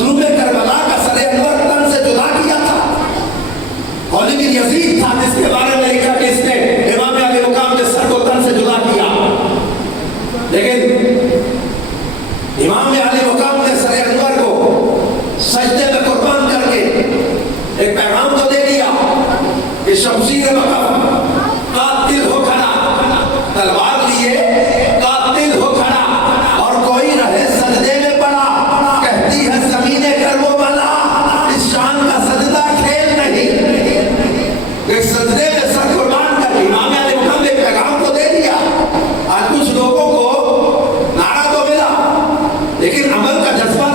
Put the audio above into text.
मजलूम करबला का सरे अनवर तन से जुदा किया था। और लेकिन यजीद था जिसके बारे में लिखा कि इसने इमाम अली मुकाम के सर को तन से जुदा किया। लेकिन इमाम अली मुकाम के सरे अनवर को सजदे में कुर्बान करके एक पैगाम तो दे दिया कि शमशीर मकम कातिल हो खड़ा, तलवार लिए कातिल हो खड़ा, और कोई रहे सजदे में पड़ा, कहती है ज़मीने कर वो भला, इस शान का सजदा खेल नहीं। एक सजदे में सर कुर्बान कर इमाम अली मुकाम ने पैगाम तो दे दिया। आज कुछ लोगों को नारा तो मिला लेकिन अमल का जज्बा